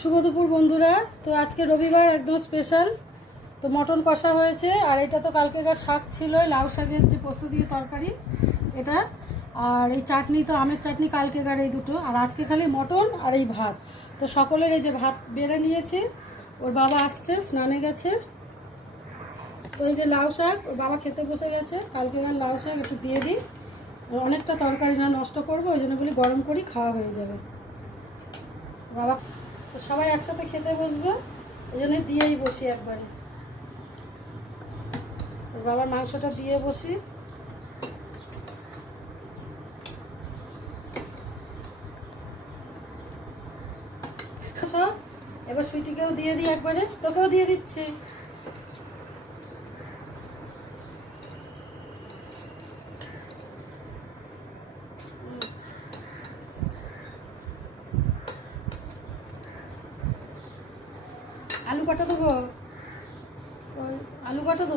শুভ দুপুর বন্ধুরা। তো আজকে রবিবার একদম স্পেশাল। তো মটন কষা হয়েছে, আর এটা তো কালকেকার শাক ছিল, লাউ শাকের যে পোস্ত দিয়ে তরকারি এটা, আর এই চাটনি তো আমের চাটনি কালকেকার, এই দুটো। আর আজকে খালি মটন আর এই ভাত। তো সকলের এই যে ভাত বেড়ে নিয়েছি, ওর বাবা আসছে, স্নানে গেছে। তো এই যে লাউ শাক, ওর বাবা খেতে বসে গেছে। কালকেকার লাউ শাক একটু দিয়ে দিই, অনেকটা তরকারি না নষ্ট করবো, ওই জন্য বলি গরম করি, খাওয়া হয়ে যাবে বাবা। তো সবাই একসাথে খেতে বসবো, ওই জন্য দিয়েই বসি একবারে। বাবার মাংসটা দিয়ে বসি। এবার সুইটিকেও দিয়ে দিই একবারে, তোকেও দিয়ে দিচ্ছি। আলু কাটা দেবো, ওই আলু কাটা দেবো।